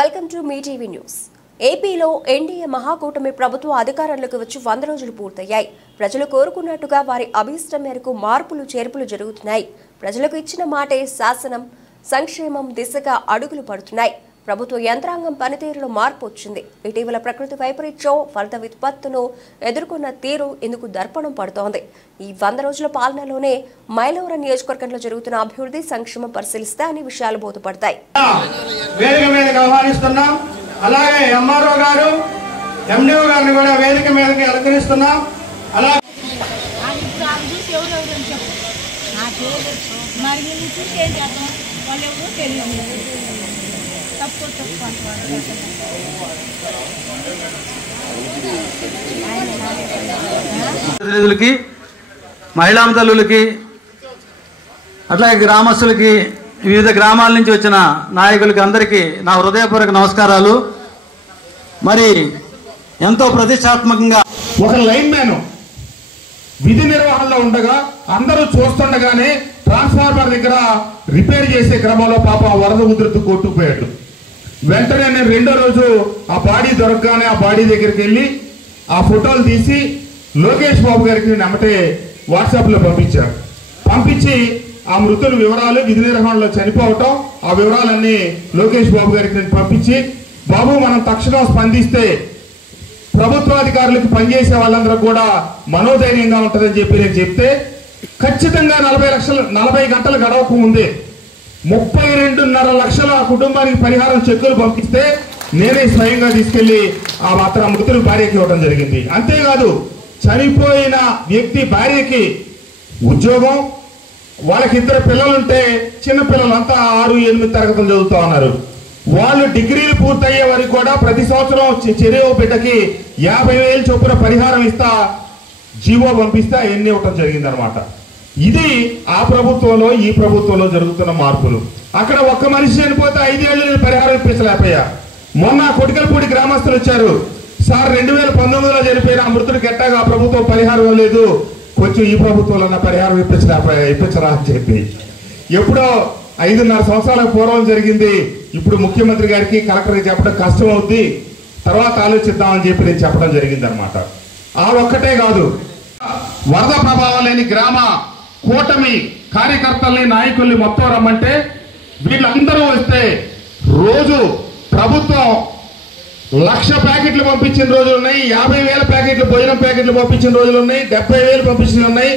Welcome to me TV news. ఏపీలో NDA మహాకూటమి ప్రభుత్వం అధికారంలోకి వచ్చి 100 రోజులు పూర్తయ్యాయి. ప్రజలు కోరుకున్నట్టుగా వారి అభీష్టం మేరకు మార్పులు చేర్పులు జరుగుతున్నాయి. ప్రజలకు ఇచ్చిన మాటే శాసనం, సంక్షేమం దిశగా అడుగులు పడుతున్నాయి. ప్రభుత్వ యంత్రాంగం పనితీరులో మార్పు వచ్చింది. ఇటీవల ప్రకృతి వైపరీత్యం, వరద విపత్తును ఎదుర్కొన్న తీరు ఇందుకు దర్పణం పడుతోంది. ఈ 100 రోజుల పాలనలోనే మైలవరం నియోజకవర్గంలో జరుగుతున్న అభివృద్ధి, సంక్షేమం పరిశీలిస్తే అన్ని విషయాలు బోధపడతాయి. వేదిక మీదకి ఆహ్వానిస్తున్నాం. అలాగే ఎంఆర్ఓ గారు, ఎండిఓ గారిని కూడా వేదిక మీదకి అలంకరిస్తున్నాం. అలాగే ప్రతినిధులకి, మహిళా తల్లులకి, అట్లాగే గ్రామస్తులకి, వివిధ గ్రామాల నుంచి వచ్చిన నాయకులకి అందరికీ నా హృదయపూర్వక నమస్కారాలు. మరి ఎంతో ప్రతిష్టాత్మకంగా ఒక లైన్ మ్యాన్ విధి నిర్వహణలో ఉండగా అందరూ చూస్తుండగానే ట్రాన్స్ఫార్మర్ దగ్గర రిపేర్ చేసే క్రమంలో పాపం వరద ఉధృతి కొట్టుకుపోయాడు. వెంటనే నేను రెండో రోజు ఆ బాడీ దొరకగానే ఆ బాడీ దగ్గరికి వెళ్ళి ఆ ఫోటోలు తీసి లోకేష్ బాబు గారికి నమ్మటే వాట్సాప్లో పంపించారు. పంపించి ఆ మృతుల వివరాలు, విధి నిర్వహణలో చనిపోవటం, ఆ వివరాలన్నీ లోకేష్ బాబు గారికి నేను పంపించి, బాబు మనం తక్షణం స్పందిస్తే ప్రభుత్వాధికారులకు పనిచేసే వాళ్ళందరూ కూడా మనోధైర్యంగా ఉంటుందని చెప్పి నేను చెప్తే, ఖచ్చితంగా 40 గంటలు గడవకు ముందే 32.5 లక్షల ఆ కుటుంబానికి పరిహారం చెక్కులు పంపిస్తే నేనే స్వయంగా తీసుకెళ్లి ఆ మాత్రం మృతుల భార్యకి ఇవ్వడం జరిగింది. అంతేకాదు చనిపోయిన వ్యక్తి భార్యకి ఉద్యోగం, వాళ్ళకి 2 పిల్లలుంటే చిన్న పిల్లలంతా 6-8 తరగతులు చదువుతా ఉన్నారు. వాళ్ళు డిగ్రీలు పూర్తయ్యే వరకు కూడా ప్రతి సంవత్సరం చెరియో బిడ్డకి 50,000 చొప్పున పరిహారం ఇస్తా జీవో పంపిస్తే ఎన్ని ఇవ్వటం జరిగిందనమాట. ఇది ఆ ప్రభుత్వంలో ఈ ప్రభుత్వంలో జరుగుతున్న మార్పులు. అక్కడ ఒక్క మనిషి చనిపోతే 5 ఏళ్ళు నేను పరిహారం ఇప్పించలేకపోయా. మొన్న కొటికలపూడి గ్రామస్తులు వచ్చారు, సార్ 2019లో చనిపోయిన ఆ మృతుడికి ఎట్టాగా ఆ ప్రభుత్వం పరిహారం లేదు, కొంచెం ఈ ప్రభుత్వంలో నా పరిహారం ఇప్పించరా అని చెప్పి. ఎప్పుడో 5.5 సంవత్సరాల పూర్వం జరిగింది. ఇప్పుడు ముఖ్యమంత్రి గారికి, కలెక్టర్కి చెప్పడం కష్టం అవుద్ది, తర్వాత ఆలోచిద్దామని చెప్పి నేను చెప్పడం జరిగింది అనమాట. ఆ ఒక్కటే కాదు, వరద ప్రభావం లేని గ్రామ కూటమి కార్యకర్తల్ని, నాయకుల్ని మొత్తం రమ్మంటే వీళ్ళందరూ వస్తే రోజు ప్రభుత్వం 1,00,000 ప్యాకెట్లు పంపించిన రోజులు ఉన్నాయి, 50,000 ప్యాకెట్లు భోజనం ప్యాకెట్లు పంపించిన రోజులు ఉన్నాయి, 70,000 పంపించిన ఉన్నాయి.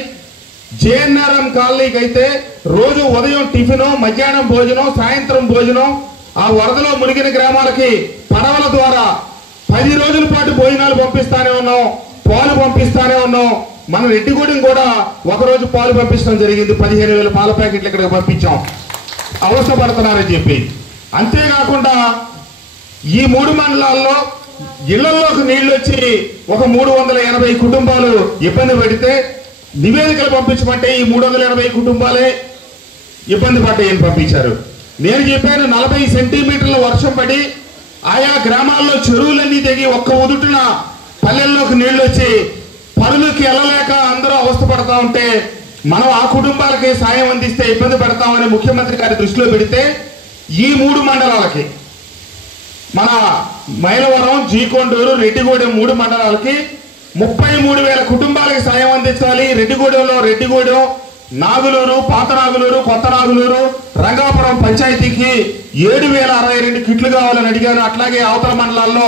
జేఎన్ఆర్ఎం కాలనీకి అయితే రోజు ఉదయం టిఫిన్, మధ్యాహ్నం భోజనం, సాయంత్రం భోజనం. ఆ వరదలో మునిగిన గ్రామాలకి పడవల ద్వారా 10 రోజుల పాటు భోజనాలు పంపిస్తానే ఉన్నాం, పాలు పంపిస్తానే ఉన్నాం. మన రెడ్డిగూడెం కూడా ఒకరోజు పాలు పంపించడం జరిగింది. 15,000 పాల ప్యాకెట్లు ఇక్కడికి పంపించాం, అవస్థపడుతున్నారని చెప్పి. అంతేకాకుండా ఈ 3 మండలాల్లో ఇళ్లలోకి నీళ్లు వచ్చి ఒక 380 కుటుంబాలు ఇబ్బంది పడితే నివేదికలు పంపించమంటే ఈ 380 కుటుంబాలే ఇబ్బంది పడ్డాయని పంపించారు. నేను చెప్పాను, 40 సెంటీమీటర్ల వర్షం పడి ఆయా గ్రామాల్లో చెరువులన్నీ తెగి ఒక్క ఉదుటున పల్లెల్లోకి నీళ్లు వచ్చి పనులకి వెళ్ళలేక అందరూ అవస్థపడతా ఉంటే మనం ఆ కుటుంబాలకి సాయం అందిస్తే ఇబ్బంది పడతామని ముఖ్యమంత్రి గారి దృష్టిలో పెడితే ఈ 3 మండలాలకి, మన మైలవరం, జీకొండూరు, రెడ్డిగూడెం 3 మండలాలకి 33,000 కుటుంబాలకి సాయం అందించాలి. రెడ్డిగూడెంలో రెడ్డిగూడెం, నాగులూరు, పాత నాగులూరు, కొత్త నాగులూరు, రంగాపురం పంచాయతీకి 7,062 కిట్లు కావాలని అడిగాను. అట్లాగే అవతల మండలాల్లో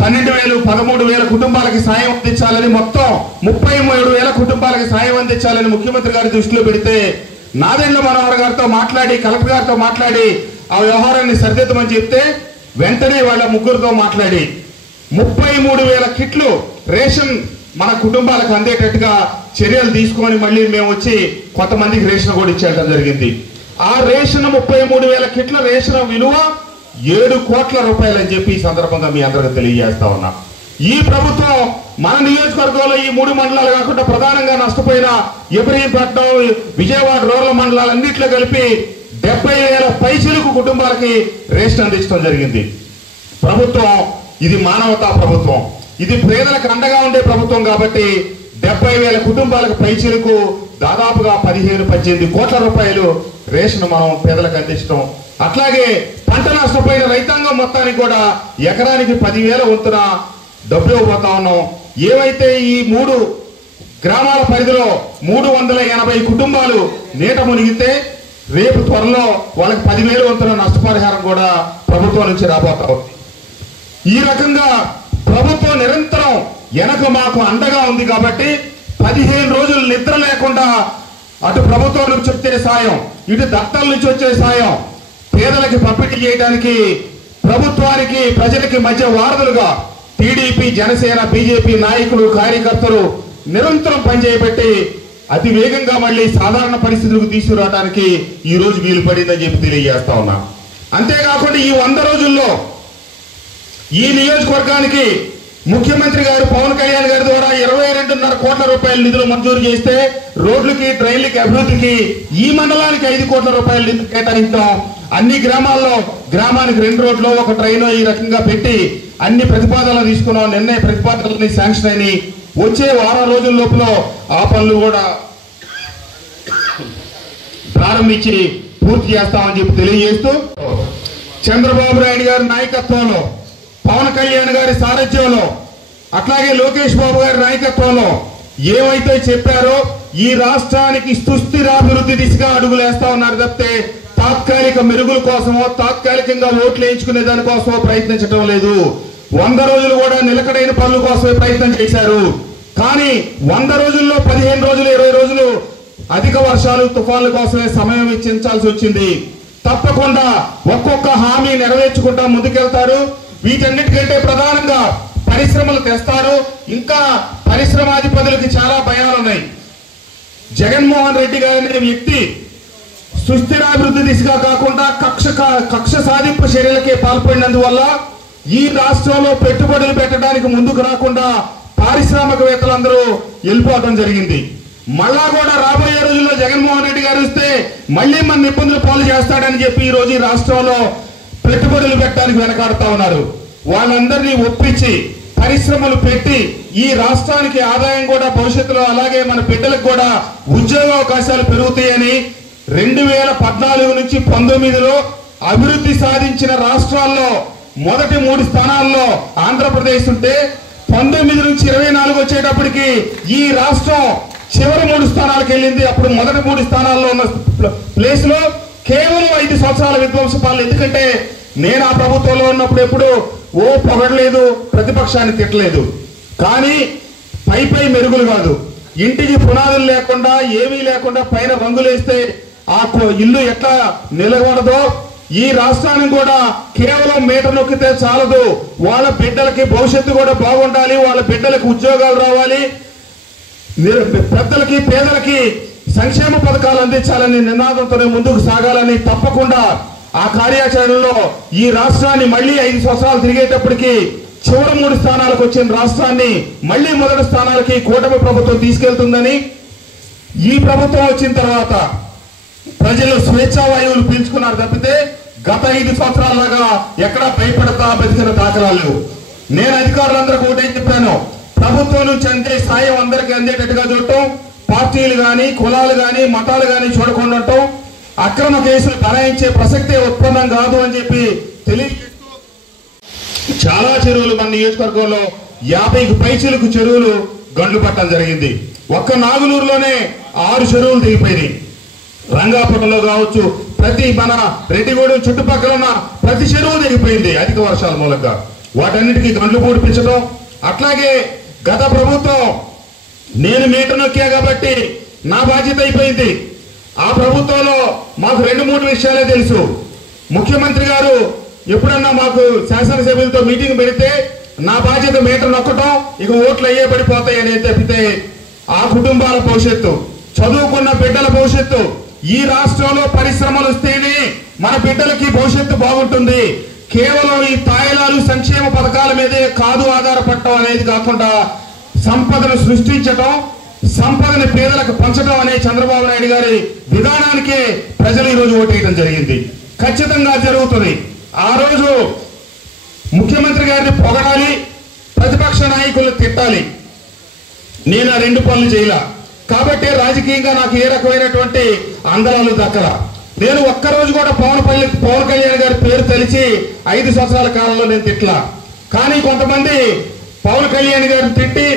12,000, 13,000 కుటుంబాలకి సాయం అందించాలని, మొత్తం 33,000 కుటుంబాలకి సాయం అందించాలని ముఖ్యమంత్రి గారి దృష్టిలో పెడితే నాదెండ్ల మనోహర్ గారితో మాట్లాడి, కలెక్టర్ గారితో మాట్లాడి ఆ వ్యవహారాన్ని సరిదిద్దమని చెప్తే వెంటనే వాళ్ళ ముగ్గురితో మాట్లాడి 33,000 కిట్లు రేషన్ మన కుటుంబాలకు అందేటట్టుగా చర్యలు తీసుకొని మళ్ళీ మేము వచ్చి కొంతమందికి రేషన్ కూడా ఇచ్చేయడం జరిగింది. ఆ రేషన్ 33,000 కిట్ల రేషన్ విలువ 7 కోట్ల రూపాయలు అని చెప్పి ఈ సందర్భంగా మీ అందరికీ తెలియజేస్తా ఉన్నా. ఈ ప్రభుత్వం మన నియోజకవర్గంలో ఈ 3 మండలాలు కాకుండా ప్రధానంగా నష్టపోయిన ఇబ్రహీంపట్నం, విజయవాడ రూరల్ మండలాలన్నింటిలో కలిపి 70,000 పైచిలకు కుటుంబాలకి రేషన్ అందించడం జరిగింది. ప్రభుత్వం ఇది మానవతా ప్రభుత్వం, ఇది పేదలకు అండగా ఉండే ప్రభుత్వం కాబట్టి 70,000 కుటుంబాలకు పైచిలకు దాదాపుగా 15-18 కోట్ల రూపాయలు రేషన్ మనం పేదలకు అందించడం, అట్లాగే పంట నష్టపోయిన రైతాంగం మొత్తానికి కూడా ఎకరానికి 10,000 వంతున డబ్బు ఇవ్వబోతా ఉన్నాం. ఏవైతే ఈ 3 గ్రామాల పరిధిలో 380 కుటుంబాలు నీట మునిగితే రేపు త్వరలో వాళ్ళకి 10,000 వంతున నష్టపరిహారం కూడా ప్రభుత్వం నుంచి రాబోతా ఉంది. ఈ రకంగా ప్రభుత్వం నిరంతరం వెనక మాకు అండగా ఉంది కాబట్టి 15 రోజులు నిద్ర లేకుండా అటు ప్రభుత్వం నుంచి వచ్చే సాయం, ఇటు దత్తల నుంచి వచ్చే సాయం పేదలకి పంపిణీ చేయడానికి ప్రభుత్వానికి ప్రజలకి మధ్య వారధులుగా టీడీపీ, జనసేన, బీజేపీ నాయకులు, కార్యకర్తలు నిరంతరం పనిచేయబట్టి అతి వేగంగా మళ్ళీ సాధారణ పరిస్థితులకు తీసుకురావడానికి ఈ రోజు వీలు పడిందని చెప్పి తెలియజేస్తా ఉన్నా. అంతేకాకుండా ఈ 100 రోజుల్లో ఈ నియోజకవర్గానికి ముఖ్యమంత్రి గారు పవన్ కళ్యాణ్ గారి ద్వారా 22.5 కోట్ల రూపాయల నిధులు మంజూరు చేస్తే రోడ్లకి, ట్రైన్లకి అభివృద్ధికి ఈ మండలానికి 5 కోట్ల రూపాయల నిధులు కేటాయించాం. అన్ని గ్రామాల్లో గ్రామానికి 2 రోడ్లు, 1 ట్రైన్ ఈ రకంగా పెట్టి అన్ని ప్రతిపాదనలు తీసుకున్నాం. నిన్నే ప్రతిపాదనలని శాంక్షన్ అయినాయి. వచ్చే వారం రోజుల లోపల ఆ పనులు కూడా ప్రారంభించి పూర్తి చేస్తామని చెప్పి తెలియజేస్తూ చంద్రబాబు నాయుడు గారి నాయకత్వంలో, పవన్ కళ్యాణ్ గారి సారథ్యంలో, అట్లాగే లోకేష్ బాబు గారి నాయకత్వంలో ఏవైతే చెప్పారో ఈ రాష్ట్రానికి సుస్థిరాభివృద్ధి దిశగా అడుగులు వేస్తా ఉన్నారు తప్పితే తాత్కాలిక మెరుగుల కోసమో తాత్కాలికంగా ఓట్లు వేయించుకునే దానికోసమో ప్రయత్నించడం లేదు. 100 రోజులు కూడా నిలకడైన పనుల కోసమే ప్రయత్నం చేశారు. కానీ 100 రోజుల్లో 15 రోజులు, 20 రోజులు అధిక వర్షాలు, తుఫాన్ల కోసమే సమయం వెచ్చించాల్సి వచ్చింది. తప్పకుండా ఒక్కొక్క హామీ నెరవేర్చుకుంటా ముందుకెళ్తారు. వీటన్నిటికంటే ప్రధానంగా పరిశ్రమలు తెస్తారు. ఇంకా పరిశ్రమాధిపతులకి చాలా భయాలున్నాయి. జగన్మోహన్ రెడ్డి గారు అనే వ్యక్తి సుస్థిరాభివృద్ధి దిశగా కాకుండా కక్ష సాధింపు చర్యలకే పాల్పడినందువల్ల ఈ రాష్ట్రంలో పెట్టుబడులు పెట్టడానికి ముందుకు రాకుండా పారిశ్రామికవేత్తలందరూ వెళ్ళిపోవడం జరిగింది. మళ్ళా కూడా రాబోయే రోజుల్లో జగన్మోహన్ రెడ్డి గారు వస్తే మళ్ళీ మన ఇబ్బందులు పాలు చేస్తాడని చెప్పి ఈ రోజు ఈ రాష్ట్రంలో పెట్టుబడులు పెట్టడానికి వెనకాడుతా ఉన్నారు. వాళ్ళందరినీ ఒప్పించి పరిశ్రమలు పెట్టి ఈ రాష్ట్రానికి ఆదాయం కూడా భవిష్యత్తులో, అలాగే మన బిడ్డలకు కూడా ఉద్యోగ అవకాశాలు పెరుగుతాయని 2014 నుంచి 19లో అభివృద్ధి సాధించిన రాష్ట్రాల్లో మొదటి 3 స్థానాల్లో ఆంధ్రప్రదేశ్ ఉంటే 19 నుంచి 24 వచ్చేటప్పటికి ఈ రాష్ట్రం చివరి 3 స్థానాలకు వెళ్ళింది. అప్పుడు మొదటి 3 స్థానాల్లో ఉన్న ప్లేస్ లో కేవలం 5 సంవత్సరాల విధ్వంస పాలన. ఎందుకంటే నేను ఆ ప్రభుత్వంలో ఉన్నప్పుడు ఎప్పుడు పొగడలేదు, ప్రతిపక్షాన్ని తిట్టలేదు. కానీ పై మెరుగులు కాదు, ఇంటికి పునాదులు లేకుండా ఏమీ లేకుండా పైన రంగులేస్తే ఆ ఇల్లు ఎట్లా నిలబడదో ఈ రాష్ట్రానికి కూడా కేవలం మీటర్ నొక్కితే చాలదు. వాళ్ళ బిడ్డలకి భవిష్యత్తు కూడా బాగుండాలి, వాళ్ళ బిడ్డలకి ఉద్యోగాలు రావాలి, పెద్దలకి పేదలకి సంక్షేమ పథకాలు అందించాలని నినాదంతోనే ముందుకు సాగాలని తప్పకుండా ఆ కార్యాచరణలో ఈ రాష్ట్రాన్ని మళ్ళీ 5 సంవత్సరాలు తిరిగేటప్పటికి చివరి 3 స్థానాలకు వచ్చిన రాష్ట్రాన్ని మళ్ళీ మొదటి స్థానాలకి కూటమి ప్రభుత్వం తీసుకెళ్తుందని, ఈ ప్రభుత్వం వచ్చిన తర్వాత ప్రజలు స్వేచ్ఛావాయువులు పీల్చుకున్నారు తప్పితే గత 5 సంవత్సరాలుగా ఎక్కడా భయపడతా బతికిన దాఖలాలు లేవు. నేను అధికారులందరికీ ఒకటే చెప్పాను, ప్రభుత్వం నుంచి అందే సాయం అందరికీ అందేటట్టుగా చూడటం, పార్టీలు గాని, కులాలు గాని, మతాలు గాని చూడకుండా ఉండటం, అక్రమ కేసులు బనాయించే ప్రసక్తే ఉత్పన్నం కాదు అని చెప్పి తెలియజేస్తూ చాలా చెరువులు మన నియోజకవర్గంలో 50కి పైచిలకు చెరువులు గండ్లు పట్టడం జరిగింది. ఒక్క నాగులూరులోనే 6 చెరువులు దిగిపోయినాయి. రంగాపురంలో కావచ్చు, ప్రతి మన రెడ్డిగూడెం చుట్టుపక్కల ఉన్న ప్రతి చెరువు దిగిపోయింది అధిక వర్షాల మూలంగా. వాటన్నిటికీ గండ్లు పూడిపించడం. అట్లాగే గత ప్రభుత్వం నేను మీటర్ నొక్కా కాబట్టి నా బాధ్యత అయిపోయింది. ఆ ప్రభుత్వంలో మాకు 2-3 విషయాలే తెలుసు. ముఖ్యమంత్రి గారు ఎప్పుడన్నా మాకు శాసనసభ్యులతో మీటింగ్ పెడితే నా బాధ్యత మీటర్ నొక్కటం, ఇక ఓట్లు అయ్యే పడిపోతాయి అనేది తప్పితే ఆ కుటుంబాల భవిష్యత్తు, చదువుకున్న బిడ్డల భవిష్యత్తు, ఈ రాష్ట్రంలో పరిశ్రమలు వస్తేనే మన బిడ్డలకి భవిష్యత్తు బాగుంటుంది. కేవలం ఈ తాయిలాలు సంక్షేమ పథకాల మీదే కాదు ఆధారపడటం అనేది కాకుండా సంపదను సృష్టించటం, సంపదని పేదలకు పంచడం అనే చంద్రబాబు నాయుడు గారి విధానానికే ప్రజలు ఈరోజు ఓటేయడం జరిగింది. ఖచ్చితంగా జరుగుతుంది. ఆ రోజు ముఖ్యమంత్రి గారిని పొగడాలి, ప్రతిపక్ష నాయకులను తిట్టాలి. నేను ఆ 2 పనులు చేయాల కాబట్టి రాజకీయంగా నాకు ఏ రకమైనటువంటి అందలాలు దక్కల. నేను ఒక్కరోజు కూడా పవన్ కళ్యాణ్ గారి పేరు తెలిసి 5 సంవత్సరాల కాలంలో నేను తిట్లా. కానీ కొంతమంది పవన్ కళ్యాణ్ గారిని తిట్టి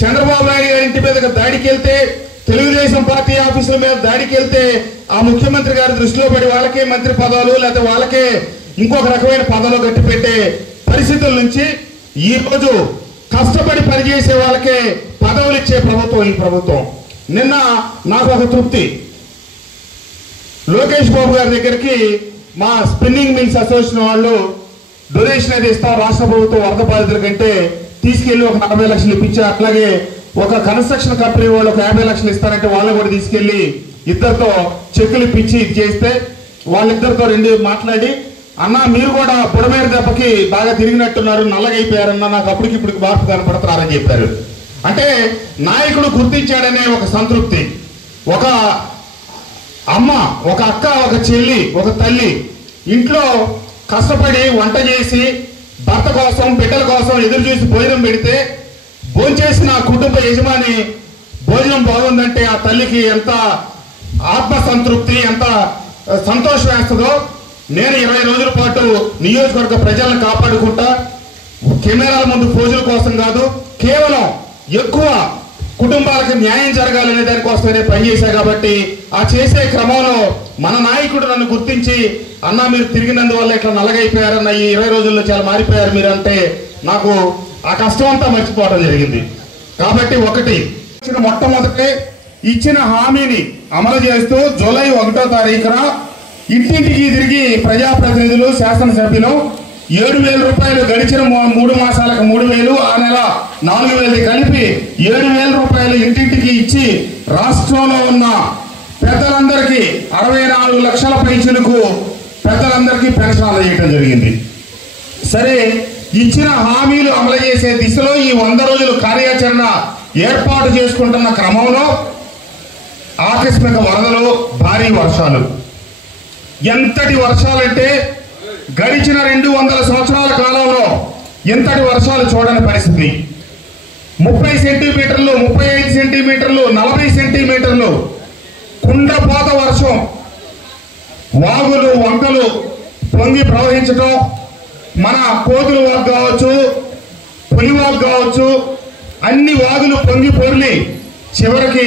చంద్రబాబు నాయుడు గారి ఇంటి మీదకి దాడికి వెళ్తే, తెలుగుదేశం పార్టీ ఆఫీసుల మీద దాడికి వెళ్తే ఆ ముఖ్యమంత్రి గారి దృష్టిలో పడి వాళ్ళకే మంత్రి పదవులు లేకపోతే వాళ్ళకే ఇంకొక రకమైన పదవులు కట్టిపెట్టే పరిస్థితుల నుంచి ఈ రోజు కష్టపడి పనిచేసే వాళ్ళకే పదవులు ఇచ్చే ప్రభుత్వం ఈ ప్రభుత్వం. నిన్న నాకు ఒక తృప్తి, లోకేష్ బాబు గారి దగ్గరికి మా స్పిన్నింగ్ మిల్స్ అసోసియేషన్ వాళ్ళు డొనేషన్ అయితే ఇస్తాం రాష్ట్ర ప్రభుత్వం వరద బాధితుల కంటే, తీసుకెళ్లి ఒక 40 లక్షలు ఇప్పించారు. అట్లాగే ఒక కన్స్ట్రక్షన్ కంపెనీ వాళ్ళు ఒక 50 లక్షలు ఇస్తారంటే వాళ్ళని కూడా తీసుకెళ్లి ఇద్దరితో చెక్కులు ఇప్పించి ఇది చేస్తే వాళ్ళిద్దరితో 2 మాట్లాడి, అన్న మీరు కూడా బుడమేరు దెబ్బకి బాగా తిరిగినట్టున్నారు, నల్లగైపోయారన్న, నాకు అప్పటికి ఇప్పుడు మార్పు కనపడుతున్నారని చెప్పారు. అంటే నాయకుడు గుర్తించాడనే ఒక సంతృప్తి. ఒక అమ్మ, ఒక అక్క, ఒక చెల్లి, ఒక తల్లి ఇంట్లో కష్టపడి వంట చేసి భర్త కోసం బిడ్డల కోసం ఎదురు చూసి భోజనం పెడితే భోంచేసిన కుటుంబ యజమాని భోజనం బాగుందంటే ఆ తల్లికి ఎంత ఆత్మ సంతృప్తి, ఎంత సంతోషం వేస్తుందో. నేను 20 రోజుల పాటు నియోజకవర్గ ప్రజలను కాపాడుకుంటా, కెమెరాల ముందు పోజుల కోసం కాదు, కేవలం ఎక్కువ కుటుంబాలకు న్యాయం జరగాలనే దానికోసమే పనిచేశా. కాబట్టి ఆ చేసే క్రమంలో మన నాయకుడు నన్ను గుర్తించి, అన్న మీరు తిరిగినందువల్ల ఇట్లా నల్లగైపోయారన్న, ఈ 20 రోజుల్లో చాలా మారిపోయారు మీరు అంటే నాకు ఆ కష్టం అంతా మర్చిపోవడం జరిగింది. కాబట్టి ఒకటి, మొట్టమొదటి ఇచ్చిన హామీని అమలు చేస్తూ జూలై 1వ తారీఖున ఇంటింటికి తిరిగి ప్రజాప్రతినిధులు, శాసనసభ్యులు 7,000 రూపాయలు గడిచిన 3 మాసాలకు 3,000, ఆ నెల 4,000 కలిపి 7,000 రూపాయలు ఇంటింటికి ఇచ్చి రాష్ట్రంలో ఉన్న పెద్దలందరికీ 64 లక్షల పెన్షన్కు పెద్దలందరికీ పెన్షన్ అందజేయడం జరిగింది. సరే, ఇచ్చిన హామీలు అమలు చేసే దిశలో ఈ 100 రోజుల కార్యాచరణ ఏర్పాటు చేసుకుంటున్న క్రమంలో ఆకస్మిక వరదలు, భారీ వర్షాలు. ఎంతటి వర్షాలంటే గడిచిన 200 సంవత్సరాల కాలంలో ఎంతటి వర్షాలు చూడని పరిస్థితి. 30 సెంటీమీటర్లు, 35 సెంటీమీటర్లు, 40 సెంటీమీటర్లు కుండపోత వర్షం. వాగులు, వంకలు పొంగి ప్రవహించడం, మన కోతులు వాగు కావచ్చు, పులి వాగు కావచ్చు, అన్ని వాగులు పొంగి పొర్లి చివరికి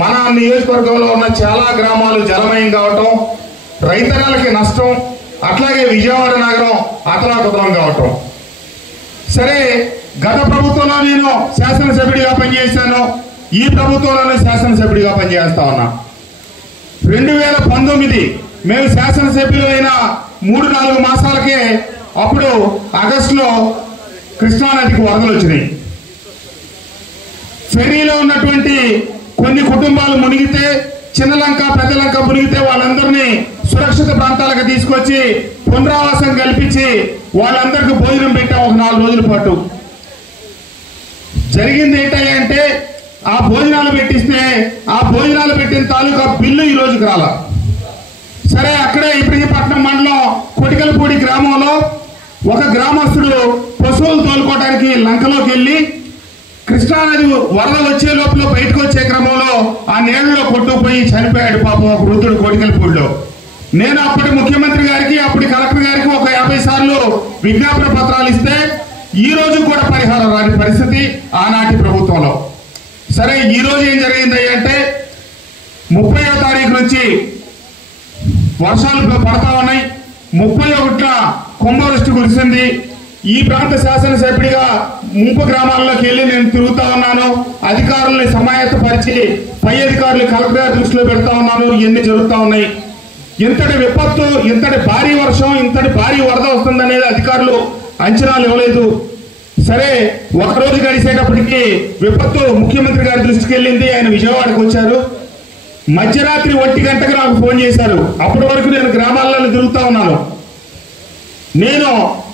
మన నియోజకవర్గంలో ఉన్న చాలా గ్రామాలు జలమయం కావటం, రైతన్నలకి నష్టం, అట్లాగే విజయవాడ నగరం అతలాకుతలం కావటం. సరే, గత ప్రభుత్వంలో నేను శాసనసభ్యుడిగా పనిచేశాను, ఈ ప్రభుత్వంలోనే శాసనసభ్యుడిగా పనిచేస్తా ఉన్నా. 2019 మేము శాసనసభ్యులు అయిన 3-4 మాసాలకే అప్పుడు ఆగస్టులో కృష్ణానదికి వరదలు వచ్చినాయి. ఫెరీలో ఉన్నటువంటి కొన్ని కుటుంబాలు మునిగితే, చిన్నలంక, పెద్దలంక మునిగితే వాళ్ళందరినీ సురక్షిత ప్రాంతాలకు తీసుకొచ్చి పునరావాసం కల్పించి వాళ్ళందరికీ భోజనం పెట్టాం ఒక 4 రోజుల పాటు. జరిగింది ఏంటంటే ఆ భోజనాలు పెట్టిస్తే ఆ భోజనాలు పెట్టిన తాలూకా బిల్లు ఈ రోజుకి రాలా. సరే, అక్కడే ఇబ్రహీంపట్నం మండలం కొటికలపూడి గ్రామంలో ఒక గ్రామస్తుడు పశువులు తోలుకోవడానికి లంకలోకి వెళ్లి కృష్ణానది వరద వచ్చే లోపల బయటకు వచ్చే క్రమంలో ఆ నీళ్లలో కొట్టుకుపోయి చనిపోయాడు పాపం ఒక వృద్ధుడు కొటికలపూడిలో. నేను అప్పటి ముఖ్యమంత్రి గారికి, అప్పటి కలెక్టర్ గారికి ఒక 50 సార్లు విజ్ఞాపన పత్రాలు ఇస్తే ఈ రోజు కూడా పరిహారం రాని పరిస్థితి ఆనాటి ప్రభుత్వంలో. సరే, ఈ రోజు ఏం జరిగింది అంటే 30వ తారీఖు నుంచి వర్షాలు పడతా ఉన్నాయి. 31న కుంభవృష్టి కురిసింది. ఈ ప్రాంత శాసనసభ్యుడిగా ముంపు గ్రామాల్లోకి వెళ్లి నేను తిరుగుతా ఉన్నాను. అధికారుల్ని సమాయత్తపరిచి పై అధికారులు కలెక్టర్ దృష్టిలో పెడతా ఉన్నాను. ఇవన్నీ జరుగుతా ఉన్నాయి. ఇంతటి విపత్తు, ఇంతటి భారీ వర్షం, ఇంతటి భారీ వరద వస్తుందనేది అధికారులు అంచనాలు ఇవ్వలేదు. సరే, ఒకరోజు గడిచేటప్పటికి విపత్తు ముఖ్యమంత్రి గారి దృష్టికి వెళ్ళింది. ఆయన విజయవాడకు వచ్చారు. మధ్యరాత్రి 1 గంటకు నాకు ఫోన్ చేశారు. అప్పటి వరకు నేను గ్రామాలలో తిరుగుతా ఉన్నాను. నేను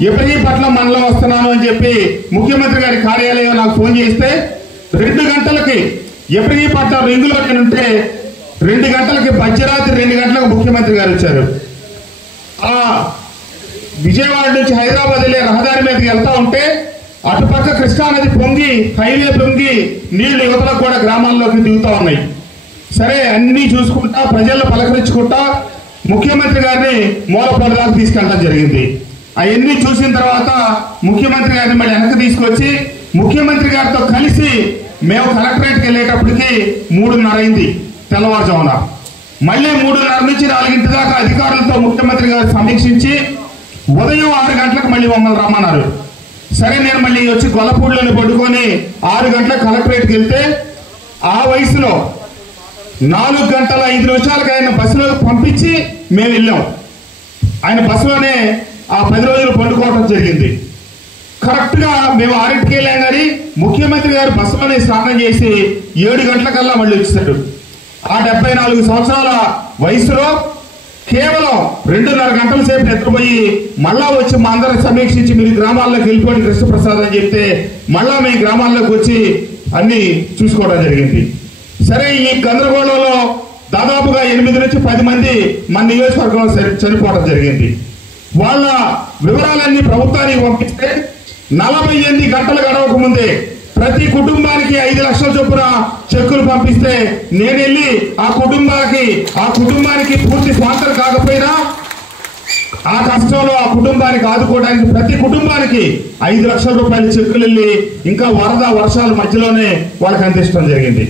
ఇబ్రహీంపట్నం మండలం వస్తున్నాను అని చెప్పి ముఖ్యమంత్రి గారి కార్యాలయం నాకు ఫోన్ చేస్తే 2 గంటలకి ఇబ్రహీంపట్నం రింగులో నేనుంటే 2 గంటలకి మధ్యరాత్రి 2 గంటలకు ముఖ్యమంత్రి గారు వచ్చారు. ఆ విజయవాడ నుంచి హైదరాబాద్ వెళ్ళే రహదారి మీదకి వెళ్తా ఉంటే అటుపక్క కృష్ణానది పొంగి, హైవే పొంగి నీళ్లు యువతలకు కూడా గ్రామాల్లోకి దిగుతా ఉన్నాయి. సరే, అన్ని చూసుకుంటా, ప్రజలను పలకరించుకుంటా ముఖ్యమంత్రి గారిని మూలపల్లి దాకా తీసుకెళ్ళడం జరిగింది. అవన్నీ చూసిన తర్వాత ముఖ్యమంత్రి గారిని మళ్ళీ వెనక్కి తీసుకొచ్చి ముఖ్యమంత్రి గారితో కలిసి మేము కలెక్టరేట్కి వెళ్ళేటప్పటికి 3:30 అయింది తెల్లవారుజామున. మళ్ళీ 3:30 నుంచి 4 దాకా అధికారులతో ముఖ్యమంత్రి గారు సమీక్షించి ఉదయం 6 గంటలకు మళ్ళీ మమ్మల్ని రమ్మన్నారు. సరే నేను మళ్ళీ వచ్చి గొల్లపూడిలోనే పడుకొని 6 గంటలకు కలెక్టరేట్కి వెళ్తే ఆ వయసులో 4 గంటల 5 నిమిషాలకు ఆయన బస్సులో పంపించి మేము వెళ్ళాం. ఆయన బస్సులోనే ఆ 10 రోజులు పండుకోవడం జరిగింది. కరెక్ట్ గా మేము 6కి వెళ్ళాం కానీ ముఖ్యమంత్రి గారు బస్సులోనే స్నానం చేసి 7 గంటలకల్లా మళ్ళీ వచ్చేసాడు. ఆ 74 సంవత్సరాల వయసులో కేవలం 2.5 గంటల సేపు నిద్రపోయి మళ్ళా వచ్చి మా అందరం సమీక్షించి మీరు గ్రామాల్లోకి వెళ్ళిపోండి కృష్ణప్రసాద్ అని చెప్తే మళ్ళా మేము గ్రామాల్లోకి వచ్చి అన్ని చూసుకోవడం జరిగింది. సరే ఈ గందరగోళంలో దాదాపుగా 8 నుంచి 10 మంది మన నియోజకవర్గంలో చనిపోవడం జరిగింది. వాళ్ళ వివరాలన్నీ ప్రభుత్వానికి పంపిస్తే 48 గంటలు గడవక ముందే ప్రతి కుటుంబానికి 5 లక్షల చొప్పున చెక్కులు పంపిస్తే నేను వెళ్ళి ఆ కుటుంబానికి పూర్తి స్వాతంత్రం కాకపోయినా ఆ కష్టంలో ఆ కుటుంబానికి ఆదుకోవడానికి ప్రతి కుటుంబానికి 5 లక్షల రూపాయల చెక్కులు వెళ్ళి ఇంకా వర్షాల మధ్యలోనే వాళ్ళకి అందించడం జరిగింది.